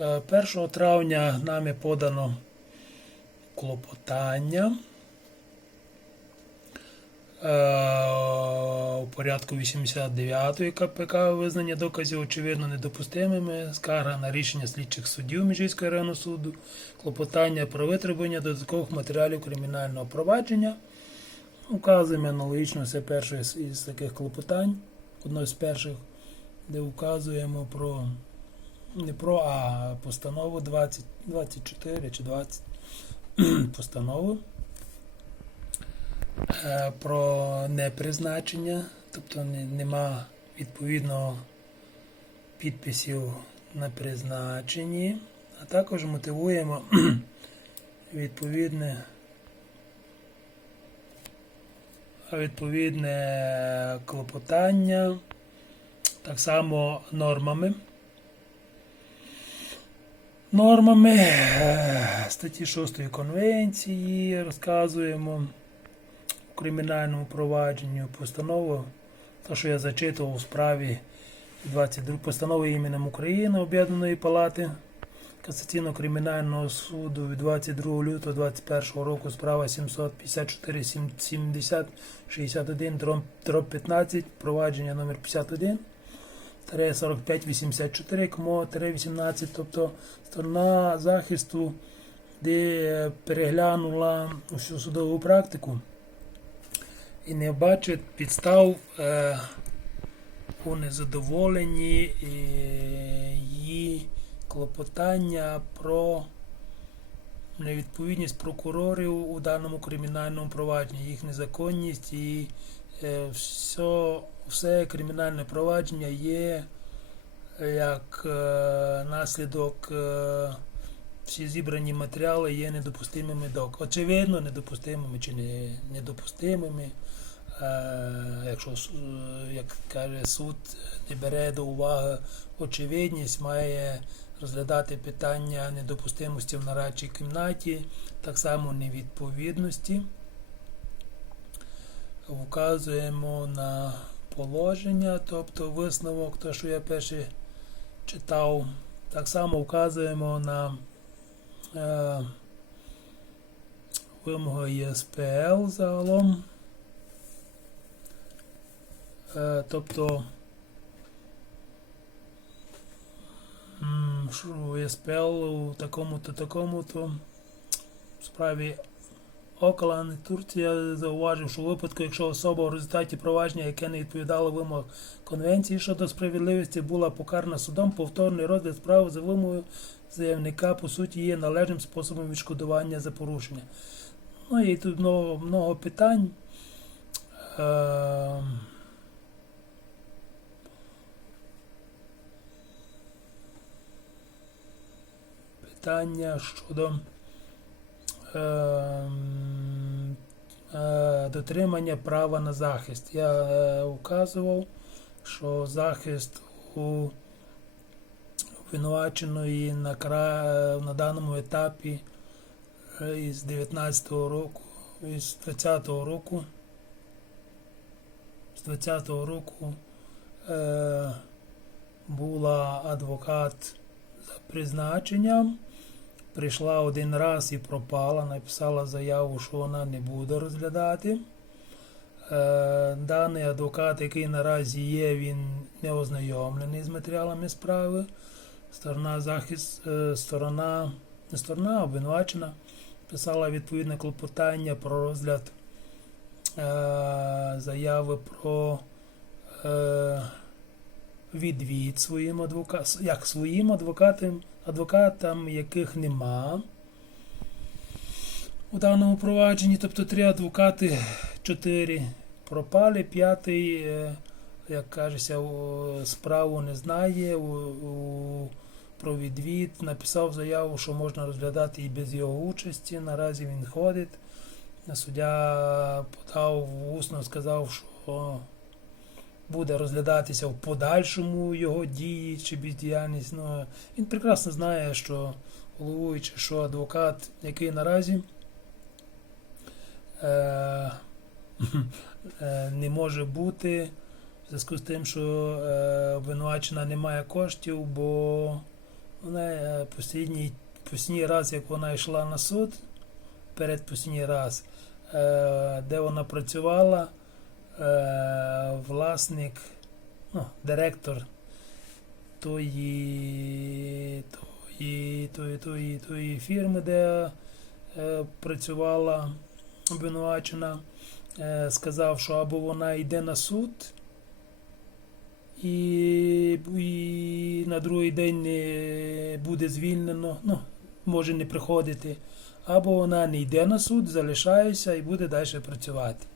Е, 1 травня нами подано клопотання е, у порядку 89 КПК визнання доказів очевидно недопустимими, скарга на рішення слідчих суддів Міжгірського районного суду, клопотання про витребування додаткових матеріалів кримінального провадження. Указуємо аналогічно все перше із- таких клопотань, одно з перших, де вказуємо про не про, а постанову 20, 24 чи 20 постанову е, про непризначення, тобто не- нема відповідного підписів на призначенні, а також мотивуємо відповідне відповідне клопотання, так само нормами. Нормами е, статті 6 конвенції розказуємо у кримінальному провадженню постанову, те, що я зачитував у справі 22 постанови іменем України Об'єднаної Палати Касаційного кримінального суду від 22 лютого 2021 року справа 754 70 61 дроб дроб 15 провадження номер 51 тире 45 84 кмо тире 18 тобто сторона захисту де переглянула всю судову практику і не бачить підстав е, у незадоволенні е, її клопотання про невідповідність прокурорів у даному кримінальному провадженні, їх незаконність і все, все кримінальне провадження є е, як е, наслідок е, всі зібрані матеріали є недопустимими док. Очевидно, недопустимими чи не недопустимими. Е, якщо е, як каже суд не бере до уваги очевидність, має розглядати питання недопустимості в нарадчій кімнаті, так само невідповідності. Вказуємо на положення, тобто висновок, те, що я перше читав. Так само вказуємо на е, вимоги ЄСПЛ загалом. Е, тобто ЄСПЛ у такому-то такому-то справі Околан Турція зауважив, що у випадку, якщо особа у результаті провадження, яке не відповідало вимогам конвенції щодо справедливості, була покарана судом, повторний розгляд справи за вимогою заявника по суті є належним способом відшкодування за порушення. Ну і тут много, много питань. Е, питання щодо дотримання права на захист. Я е, вказував, що захист у обвинуваченої на, кра... е, на даному етапі е, із 19-го року, із 20-го року, з 20-го року е, була адвокат за призначенням. Прийшла один раз і пропала, написала заяву, що вона не буде розглядати. Е, Даний адвокат, який наразі є, він не ознайомлений з матеріалами справи. Сторона захист, е, сторона, не сторона, обвинувачена писала відповідне клопотання про розгляд е, заяви про відвід своїм адвокатам, як своїм адвокатам, адвокатам, яких нема у даному провадженні, тобто три адвокати, чотири пропали, п'ятий, е, як кажеться, справу не знає. У, про відвід написав заяву, що можна розглядати і без його участі. Наразі він ходить. Суддя подав усно, сказав, що буде розглядатися в подальшому його дії чи бездіяльність. Ну, він прекрасно знає, що головуючи, що адвокат, який наразі е, е, не може бути в зв'язку з тим, що е, обвинувачена не має коштів, бо Вона е, послідній, послідній раз, як вона йшла на суд, перед раз, е, де вона працювала, е, власник, ну, директор тої, тої, тої, тої, тої фірми, де е, працювала обвинувачена, е, сказав, що або вона йде на суд, і, і на другий день не буде звільнено, ну, може не приходити, або вона не йде на суд, залишається і буде далі працювати.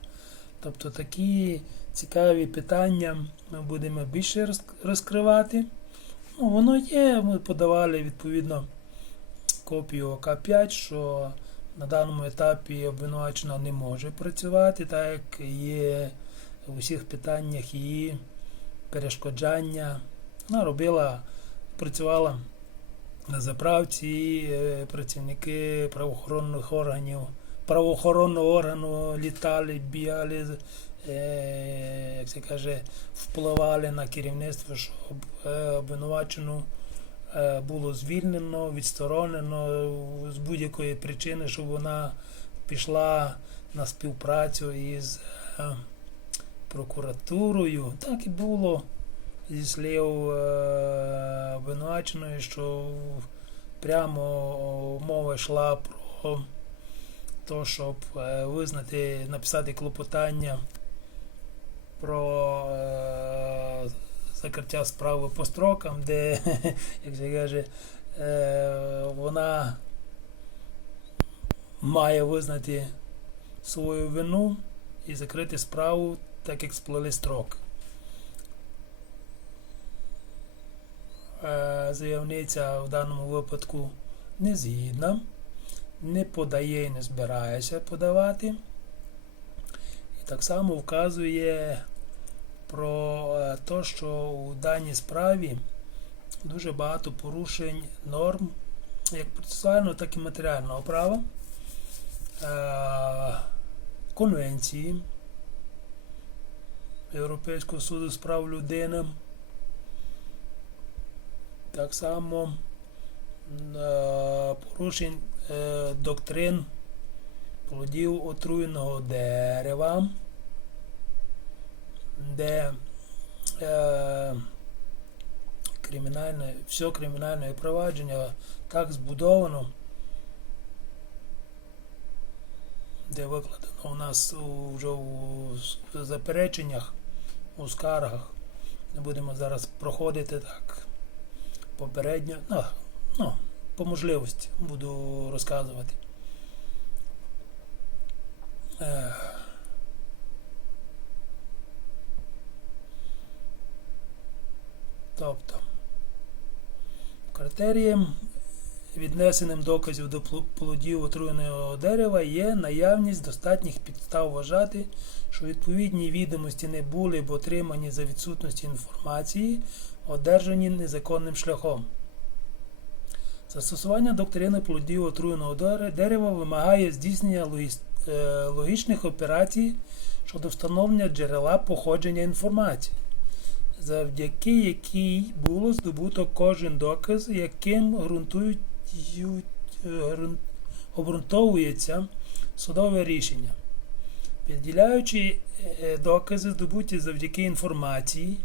Тобто такі цікаві питання ми будемо більше розкривати. Ну, воно є, ми подавали відповідно копію ОК-5, що на даному етапі обвинувачена не може працювати, так як є в усіх питаннях її перешкоджання. Вона робила, працювала на заправці, е, працівники правоохоронних органів, правоохоронного органу літали, бігали, е, як це каже, впливали на керівництво, щоб е, обвинувачену е, було звільнено, відсторонено з будь-якої причини, щоб вона пішла на співпрацю із е, прокуратурою. Так і було зі слів е, обвинуваченої, що прямо мова йшла про те, щоб е, визнати, написати клопотання про е, закриття справи по строкам, де, як же каже, е, вона має визнати свою вину і закрити справу, так як сплили строк. Заявниця в даному випадку не згідна, не подає і не збирається подавати. І так само вказує про те, що у даній справі дуже багато порушень норм як процесуального, так і матеріального права, е, конвенції Європейського суду з прав людини. Так само е, порушень е, доктрин плодів отруєного дерева, де е, кримінальне, все кримінальне провадження так збудовано, де викладено у нас вже у запереченнях, у скаргах. Будемо зараз проходити так попередньо. Ну, ну, по можливості буду розказувати. Тобто, критерієм, віднесеним доказів до плодів отруєного дерева, є наявність достатніх підстав вважати, що відповідні відомості не були б отримані за відсутності інформації, одержані незаконним шляхом. Застосування доктрини плодів отруєного дерева вимагає здійснення е, логічних операцій щодо встановлення джерела походження інформації, завдяки якій було здобуто кожен доказ, яким е, обґрунтовується судове рішення. Підділяючи е, докази, здобуті завдяки інформації,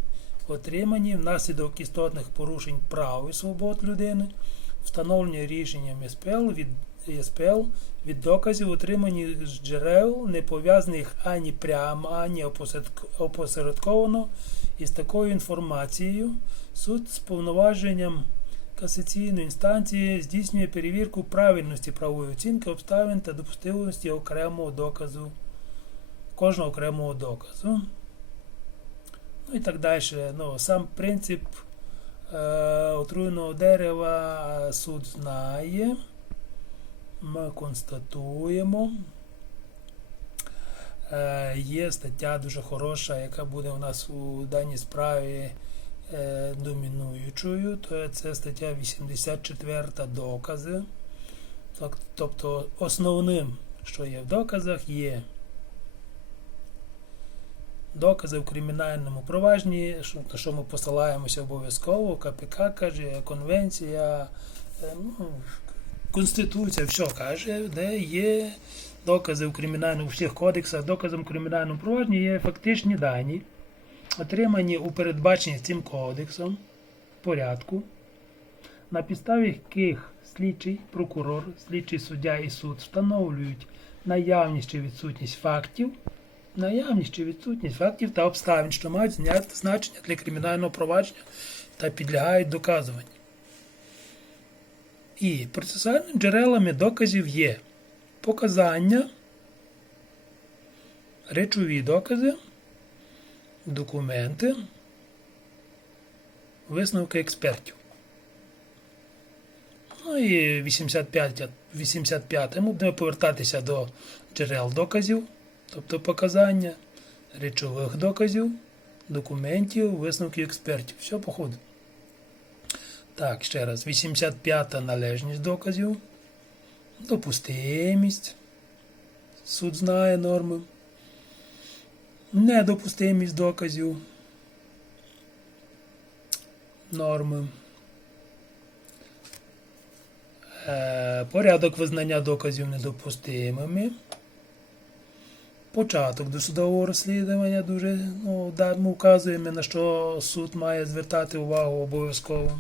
отримані внаслідок істотних порушень прав і свобод людини, встановлення рішенням СПЛ від СПЛ від доказів, отримані з джерел, не пов'язаних ані прямо, ані опосередковано із такою інформацією, суд з повноваженням касаційної інстанції здійснює перевірку правильності правової оцінки обставин та допустимості окремого доказу, кожного окремого доказу. Ну і так далі. Ну, сам принцип е, отруєного дерева суд знає. Ми констатуємо. Е, є стаття дуже хороша, яка буде у нас у даній справі е, домінуючою. То це стаття 84 докази. Тобто основним, що є в доказах, є докази в кримінальному провадженні, що, на що ми посилаємося обов'язково, КПК каже, конвенція, е, ну, Конституція, все каже, де є докази в кримінальному в всіх кодексах, доказом кримінальному провадженні є фактичні дані, отримані у передбаченні цим кодексом порядку, на підставі яких слідчий прокурор, слідчий суддя і суд встановлюють наявність чи відсутність фактів, наявність чи відсутність фактів та обставин, що мають зняти значення для кримінального провадження та підлягають доказуванню. І процесуальними джерелами доказів є показання, речові докази, документи, висновки експертів. Ну і 85, 85 ми будемо повертатися до джерел доказів, тобто показання, речових доказів, документів, висновків експертів. Все по ходу. Так, ще раз. 85-та належність доказів. Допустимість. Суд знає норми. Недопустимість доказів. Норми. Е, порядок визнання доказів недопустимими. Початок досудового розслідування дуже ну, да, ми вказуємо, на що суд має звертати увагу обов'язково.